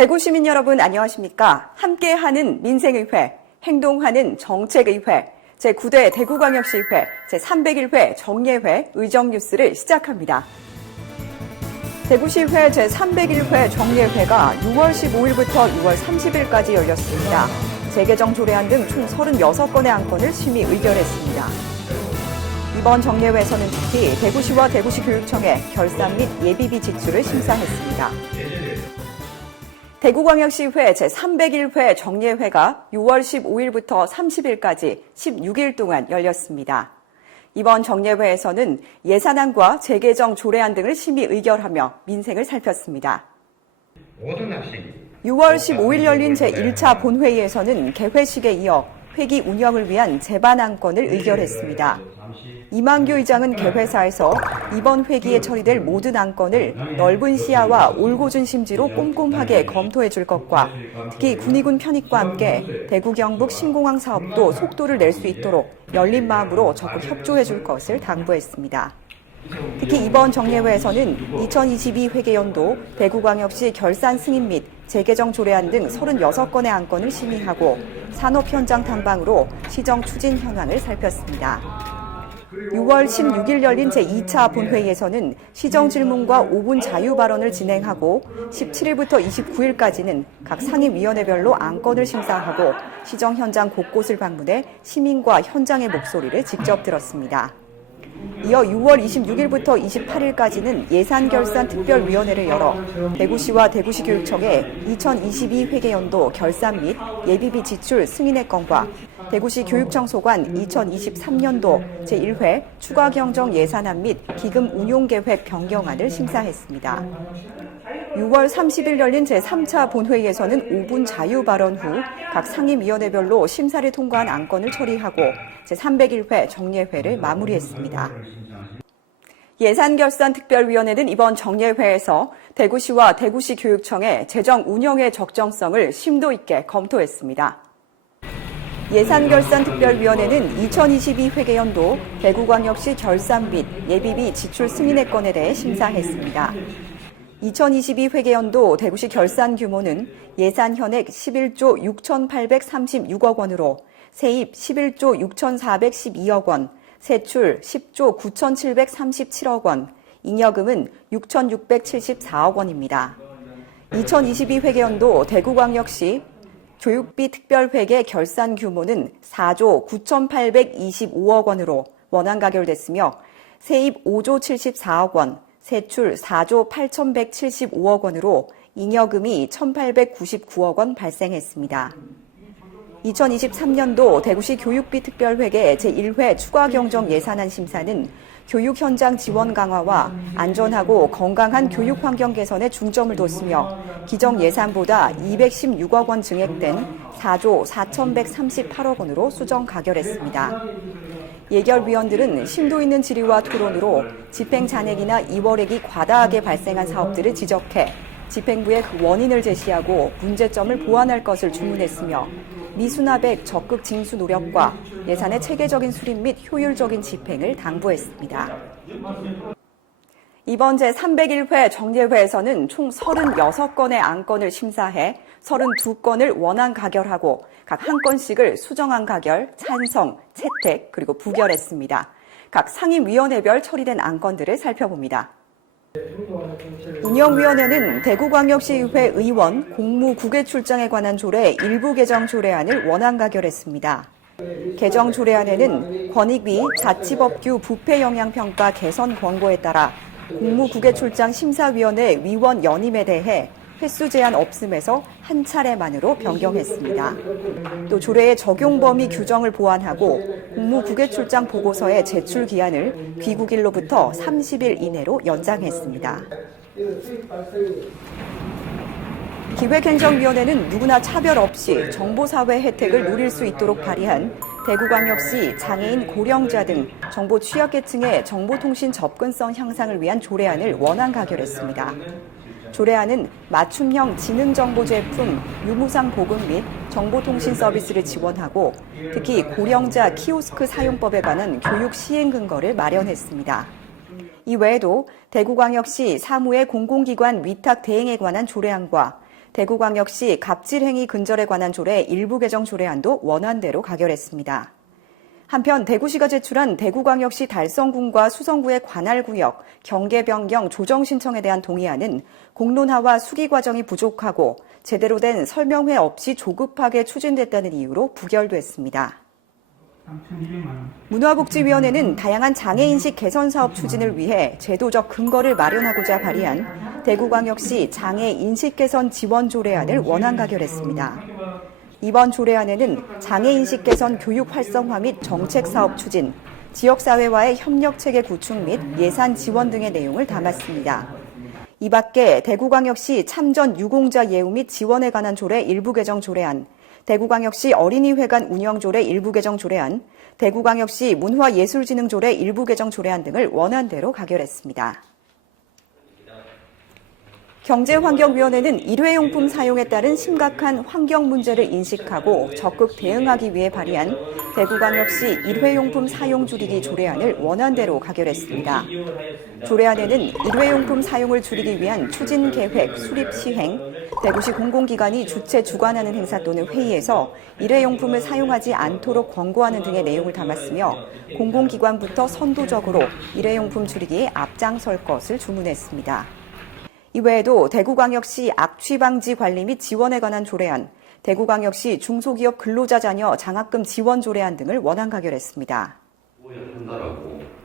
대구 시민 여러분 안녕하십니까? 함께하는 민생의회, 행동하는 정책의회, 제9대 대구광역시의회, 제301회 정례회 의정뉴스를 시작합니다. 대구시의회 제301회 정례회가 6월 15일부터 6월 30일까지 열렸습니다. 재개정 조례안 등 총 36건의 안건을 심의 의결했습니다. 이번 정례회에서는 특히 대구시와 대구시 교육청의 결산 및 예비비 지출을 심사했습니다. 대구광역시의회 제301회 정례회가 6월 15일부터 30일까지 16일 동안 열렸습니다. 이번 정례회에서는 예산안과 재개정 조례안 등을 심의 의결하며 민생을 살폈습니다. 6월 15일 열린 제1차 본회의에서는 개회식에 이어 회기 운영을 위한 제반 안건을 의결했습니다. 이만규 의장은 개회사에서 이번 회기에 처리될 모든 안건을 넓은 시야와 올고준 심지로 꼼꼼하게 검토해 줄 것과 특히 군의군 편입과 함께 대구 경북 신공항 사업도 속도를 낼 수 있도록 열린 마음으로 적극 협조해 줄 것을 당부했습니다. 특히 이번 정례회에서는 2022 회계연도 대구광역시 결산 승인 및 재개정 조례안 등 36건의 안건을 심의하고 산업 현장 탐방으로 시정 추진 현황을 살폈습니다. 6월 16일 열린 제2차 본회의에서는 시정 질문과 5분 자유 발언을 진행하고 17일부터 29일까지는 각 상임위원회별로 안건을 심사하고 시정 현장 곳곳을 방문해 시민과 현장의 목소리를 직접 들었습니다. 이어 6월 26일부터 28일까지는 예산결산특별위원회를 열어 대구시와 대구시 교육청의 2022 회계연도 결산 및 예비비 지출 승인의 건과 대구시 교육청 소관 2023년도 제1회 추가 경정 예산안 및 기금 운용계획 변경안을 심사했습니다. 6월 30일 열린 제3차 본회의에서는 5분 자유 발언 후 각 상임위원회별로 심사를 통과한 안건을 처리하고 제301회 정례회를 마무리했습니다. 예산결산특별위원회는 이번 정례회에서 대구시와 대구시 교육청의 재정 운영의 적정성을 심도 있게 검토했습니다. 예산결산특별위원회는 2022 회계연도 대구광역시 결산 및 예비비 지출 승인의 건에 대해 심사했습니다. 2022 회계연도 대구시 결산 규모는 예산 현액 11조 6,836억 원으로 세입 11조 6,412억 원, 세출 10조 9,737억 원, 잉여금은 6,674억 원입니다. 2022 회계연도 대구광역시 교육비 특별회계 결산 규모는 4조 9,825억 원으로 원안 가결됐으며 세입 5조 74억 원, 세출 4조 8,175억 원으로 잉여금이 1,899억 원 발생했습니다. 2023년도 대구시 교육비 특별회계 제1회 추가 경정 예산안 심사는 교육 현장 지원 강화와 안전하고 건강한 교육 환경 개선에 중점을 뒀으며 기정 예산보다 216억 원 증액된 4조 4,138억 원으로 수정 가결했습니다. 예결위원들은 심도 있는 질의와 토론으로 집행 잔액이나 이월액이 과다하게 발생한 사업들을 지적해 집행부에 그 원인을 제시하고 문제점을 보완할 것을 주문했으며 미수납액 적극 징수 노력과 예산의 체계적인 수립 및 효율적인 집행을 당부했습니다. 이번 제301회 정례회에서는 총 36건의 안건을 심사해 32건을 원안 가결하고 각 한 건씩을 수정안 가결, 찬성, 채택, 그리고 부결했습니다. 각 상임위원회별 처리된 안건들을 살펴봅니다. 운영위원회는 대구광역시의회 의원 공무 국외 출장에 관한 조례 일부 개정 조례안을 원안 가결했습니다. 개정 조례안에는 권익위 자치법규 부패 영향평가 개선 권고에 따라 공무 국외 출장 심사위원회 위원 연임에 대해 횟수 제한 없음에서 한 차례만으로 변경했습니다. 또 조례의 적용 범위 규정을 보완하고 공무 국외 출장 보고서의 제출 기한을 귀국일로부터 30일 이내로 연장했습니다. 기획행정위원회는 누구나 차별 없이 정보사회 혜택을 누릴 수 있도록 발의한 대구광역시 장애인 고령자 등 정보 취약계층의 정보통신 접근성 향상을 위한 조례안을 원안 가결했습니다. 조례안은 맞춤형 지능정보 제품 유무상 보급 및 정보통신 서비스를 지원하고 특히 고령자 키오스크 사용법에 관한 교육 시행 근거를 마련했습니다. 이 외에도 대구광역시 사무의 공공기관 위탁 대행에 관한 조례안과 대구광역시 갑질행위 근절에 관한 조례 일부 개정 조례안도 원안대로 가결했습니다. 한편 대구시가 제출한 대구광역시 달성군과 수성구의 관할구역, 경계 변경 조정 신청에 대한 동의안은 공론화와 수기 과정이 부족하고 제대로 된 설명회 없이 조급하게 추진됐다는 이유로 부결됐습니다. 문화복지위원회는 다양한 장애인식 개선 사업 추진을 위해 제도적 근거를 마련하고자 발의한 대구광역시 장애인식 개선 지원 조례안을 원안 가결했습니다. 이번 조례안에는 장애인식 개선 교육 활성화 및 정책 사업 추진, 지역사회와의 협력체계 구축 및 예산 지원 등의 내용을 담았습니다. 이 밖에 대구광역시 참전 유공자 예우 및 지원에 관한 조례 일부 개정 조례안, 대구광역시 어린이회관 운영 조례 일부 개정 조례안, 대구광역시 문화예술진흥 조례 일부 개정 조례안 등을 원안대로 가결했습니다. 경제환경위원회는 일회용품 사용에 따른 심각한 환경 문제를 인식하고 적극 대응하기 위해 발의한 대구광역시 일회용품 사용 줄이기 조례안을 원안대로 가결했습니다. 조례안에는 일회용품 사용을 줄이기 위한 추진 계획, 수립 시행, 대구시 공공기관이 주최 주관하는 행사 또는 회의에서 일회용품을 사용하지 않도록 권고하는 등의 내용을 담았으며 공공기관부터 선도적으로 일회용품 줄이기에 앞장설 것을 주문했습니다. 이외에도 대구광역시 악취 방지 관리 및 지원에 관한 조례안, 대구광역시 중소기업 근로자 자녀 장학금 지원 조례안 등을 원안 가결했습니다.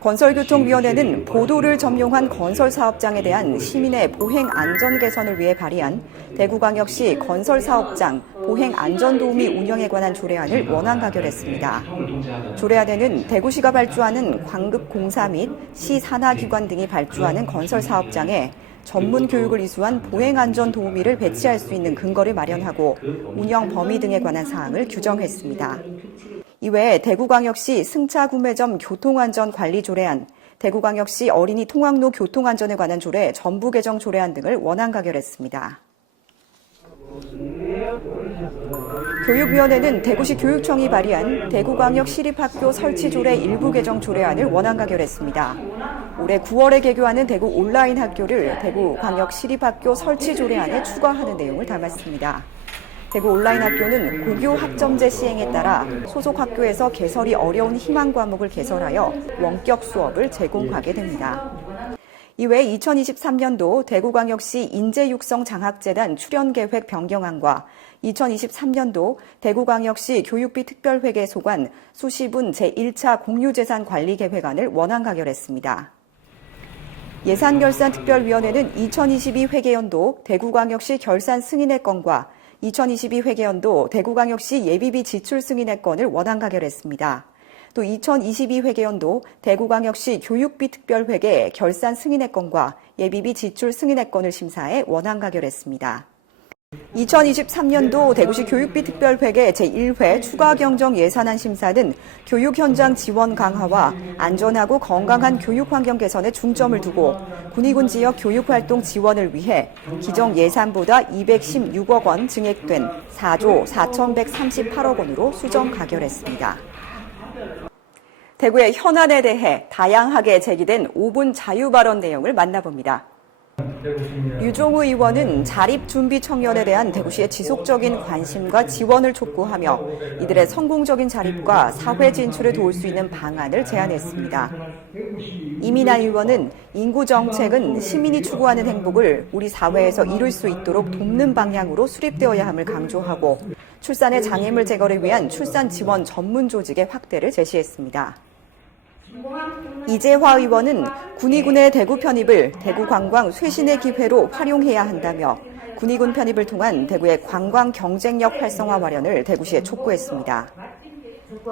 건설교통위원회는 보도를 점용한 건설사업장에 대한 시민의 보행 안전 개선을 위해 발의한 대구광역시 건설사업장 보행 안전도우미 운영에 관한 조례안을 원안 가결했습니다. 조례안에는 대구시가 발주하는 광급공사 및 시 산하기관 등이 발주하는 건설사업장에 전문 교육을 이수한 보행안전 도우미를 배치할 수 있는 근거를 마련하고 운영 범위 등에 관한 사항을 규정했습니다. 이외에 대구광역시 승차구매점 교통안전 관리 조례안, 대구광역시 어린이 통학로 교통안전에 관한 조례 전부 개정 조례안 등을 원안 가결했습니다. 교육위원회는 대구시 교육청이 발의한 대구광역 시립학교 설치 조례 일부 개정 조례안을 원안 가결했습니다. 올해 9월에 개교하는 대구 온라인 학교를 대구광역 시립학교 설치 조례안에 추가하는 내용을 담았습니다. 대구 온라인 학교는 고교 학점제 시행에 따라 소속 학교에서 개설이 어려운 희망 과목을 개설하여 원격 수업을 제공하게 됩니다. 이외 2023년도 대구광역시 인재육성 장학재단 출연계획 변경안과 2023년도 대구광역시 교육비 특별회계 소관 수시분 제1차 공유재산 관리 계획안을 원안 가결했습니다. 예산결산특별위원회는 2022 회계연도 대구광역시 결산 승인의 건과 2022 회계연도 대구광역시 예비비 지출 승인의 건을 원안 가결했습니다. 또 2022 회계연도 대구광역시 교육비 특별회계 결산 승인의 건과 예비비 지출 승인의 건을 심사해 원안 가결했습니다. 2023년도 대구시 교육비 특별회계 제1회 추가 경정 예산안 심사는 교육 현장 지원 강화와 안전하고 건강한 교육 환경 개선에 중점을 두고 군의군 지역 교육 활동 지원을 위해 기정 예산보다 216억 원 증액된 4조 4,138억 원으로 수정 가결했습니다. 대구의 현안에 대해 다양하게 제기된 5분 자유 발언 내용을 만나봅니다. 유종우 의원은 자립준비 청년에 대한 대구시의 지속적인 관심과 지원을 촉구하며 이들의 성공적인 자립과 사회 진출을 도울 수 있는 방안을 제안했습니다. 이민아 의원은 인구 정책은 시민이 추구하는 행복을 우리 사회에서 이룰 수 있도록 돕는 방향으로 수립되어야 함을 강조하고 출산의 장애물 제거를 위한 출산 지원 전문 조직의 확대를 제시했습니다. 이재화 의원은 군의군의 대구 편입을 대구 관광 쇄신의 기회로 활용해야 한다며 군의군 편입을 통한 대구의 관광 경쟁력 활성화 마련을 대구시에 촉구했습니다.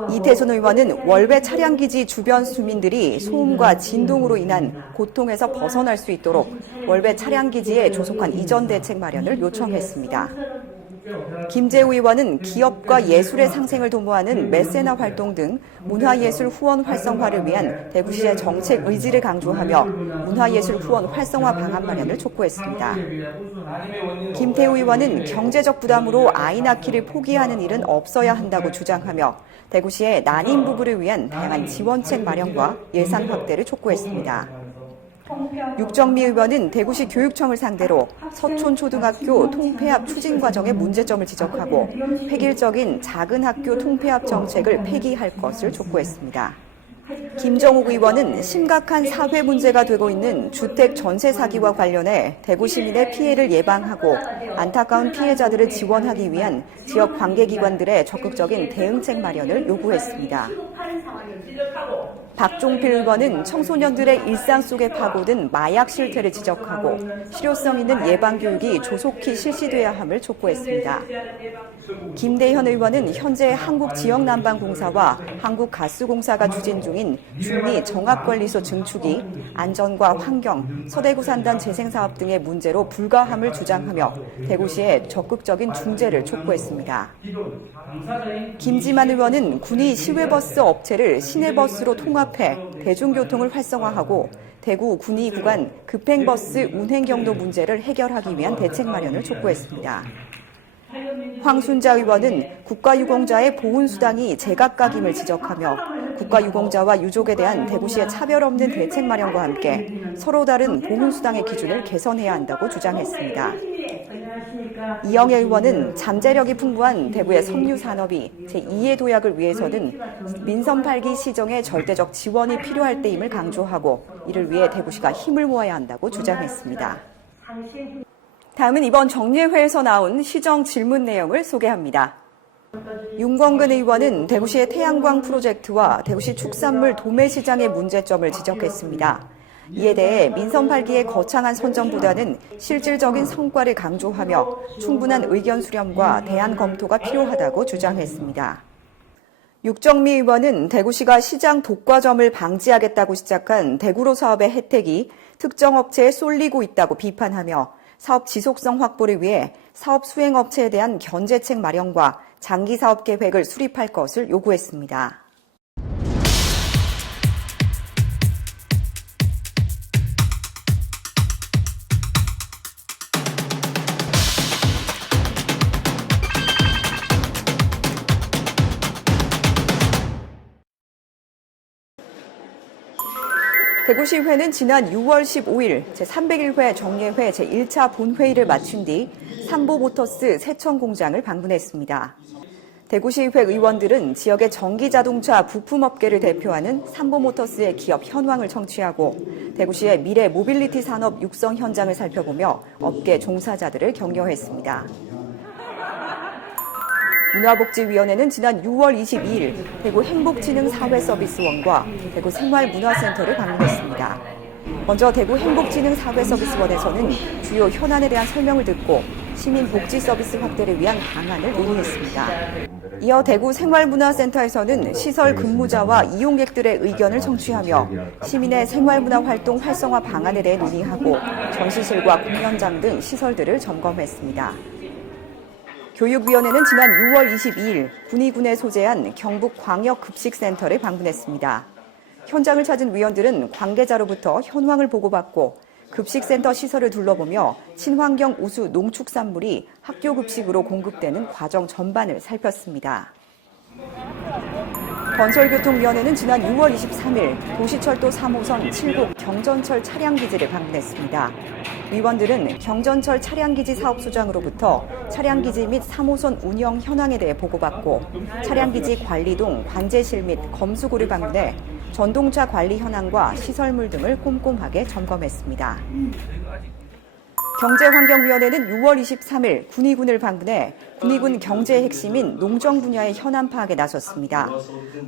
이태순 의원은 월배 차량기지 주변 주민들이 소음과 진동으로 인한 고통에서 벗어날 수 있도록 월배 차량기지에 조속한 이전 대책 마련을 요청했습니다. 김재우 의원은 기업과 예술의 상생을 도모하는 메세나 활동 등 문화예술 후원 활성화를 위한 대구시의 정책 의지를 강조하며 문화예술 후원 활성화 방안 마련을 촉구했습니다. 김태우 의원은 경제적 부담으로 아이 낳기를 포기하는 일은 없어야 한다고 주장하며 대구시의 난임 부부를 위한 다양한 지원책 마련과 예산 확대를 촉구했습니다. 육정미 의원은 대구시 교육청을 상대로 서촌초등학교 통폐합 추진 과정의 문제점을 지적하고 획일적인 작은 학교 통폐합 정책을 폐기할 것을 촉구했습니다. 김정욱 의원은 심각한 사회 문제가 되고 있는 주택 전세 사기와 관련해 대구 시민의 피해를 예방하고 안타까운 피해자들을 지원하기 위한 지역 관계기관들의 적극적인 대응책 마련을 요구했습니다. 박종필 의원은 청소년들의 일상 속에 파고든 마약 실태를 지적하고 실효성 있는 예방교육이 조속히 실시돼야 함을 촉구했습니다. 김대현 의원은 현재 한국지역난방공사와 한국가스공사가 추진 중인 중리 정합관리소 증축이 안전과 환경, 서대구 산단 재생사업 등의 문제로 불가함을 주장하며 대구시의 적극적인 중재를 촉구했습니다. 김지만 의원은 군이 시외버스 업체를 시내버스로 통합해 대중교통을 활성화하고 대구 군위 구간 급행버스 운행 경로 문제를 해결하기 위한 대책 마련을 촉구했습니다. 황순자 의원은 국가유공자의 보훈수당이 제각각임을 지적하며 국가유공자와 유족에 대한 대구시의 차별 없는 대책 마련과 함께 서로 다른 보훈수당의 기준을 개선해야 한다고 주장했습니다. 이영애 의원은 잠재력이 풍부한 대구의 석유산업이 제2의 도약을 위해서는 민선 8기 시정의 절대적 지원이 필요할 때임을 강조하고 이를 위해 대구시가 힘을 모아야 한다고 주장했습니다. 다음은 이번 정례회에서 나온 시정 질문 내용을 소개합니다. 윤건근 의원은 대구시의 태양광 프로젝트와 대구시 축산물 도매시장의 문제점을 지적했습니다. 이에 대해 민선 8기의 거창한 선점보다는 실질적인 성과를 강조하며 충분한 의견 수렴과 대안 검토가 필요하다고 주장했습니다. 육정미 의원은 대구시가 시장 독과점을 방지하겠다고 시작한 대구로 사업의 혜택이 특정 업체에 쏠리고 있다고 비판하며 사업 지속성 확보를 위해 사업 수행업체에 대한 견제책 마련과 장기 사업 계획을 수립할 것을 요구했습니다. 대구시의회는 지난 6월 15일 제301회 정례회 제1차 본회의를 마친 뒤 삼보모터스 세천 공장을 방문했습니다. 대구시의회 의원들은 지역의 전기자동차 부품업계를 대표하는 삼보모터스의 기업 현황을 청취하고 대구시의 미래 모빌리티 산업 육성 현장을 살펴보며 업계 종사자들을 격려했습니다. 문화복지위원회는 지난 6월 22일 대구 행복지능사회서비스원과 대구 생활문화센터를 방문했습니다. 먼저 대구 행복지능사회서비스원에서는 주요 현안에 대한 설명을 듣고 시민복지서비스 확대를 위한 방안을 논의했습니다. 이어 대구 생활문화센터에서는 시설 근무자와 이용객들의 의견을 청취하며 시민의 생활문화활동 활성화 방안에 대해 논의하고 전시실과 공연장 등 시설들을 점검했습니다. 교육위원회는 지난 6월 22일 군위군에 소재한 경북광역급식센터를 방문했습니다. 현장을 찾은 위원들은 관계자로부터 현황을 보고받고 급식센터 시설을 둘러보며 친환경 우수 농축산물이 학교 급식으로 공급되는 과정 전반을 살폈습니다. 건설교통위원회는 지난 6월 23일 도시철도 3호선 7곡 경전철 차량기지를 방문했습니다. 위원들은 경전철 차량기지 사업소장으로부터 차량기지 및 3호선 운영 현황에 대해 보고받고 차량기지 관리동 관제실 및 검수고를 방문해 전동차 관리 현황과 시설물 등을 꼼꼼하게 점검했습니다. 경제환경위원회는 6월 23일 군위군을 방문해 군위군 경제의 핵심인 농정 분야의 현안 파악에 나섰습니다.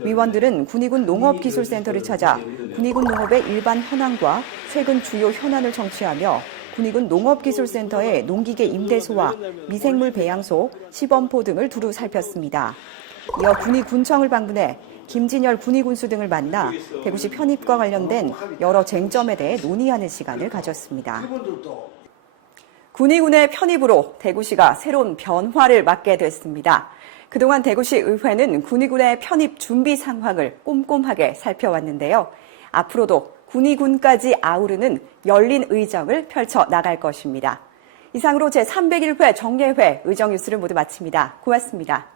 위원들은 군위군 농업기술센터를 찾아 군위군 농업의 일반 현황과 최근 주요 현안을 청취하며 군위군 농업기술센터의 농기계 임대소와 미생물 배양소, 시범포 등을 두루 살폈습니다. 이어 군위군청을 방문해 김진열 군위군수 등을 만나 대구시 편입과 관련된 여러 쟁점에 대해 논의하는 시간을 가졌습니다. 군위군의 편입으로 대구시가 새로운 변화를 맞게 됐습니다. 그동안 대구시 의회는 군위군의 편입 준비 상황을 꼼꼼하게 살펴왔는데요. 앞으로도 군위군까지 아우르는 열린 의정을 펼쳐 나갈 것입니다. 이상으로 제301회 정례회 의정뉴스를 모두 마칩니다. 고맙습니다.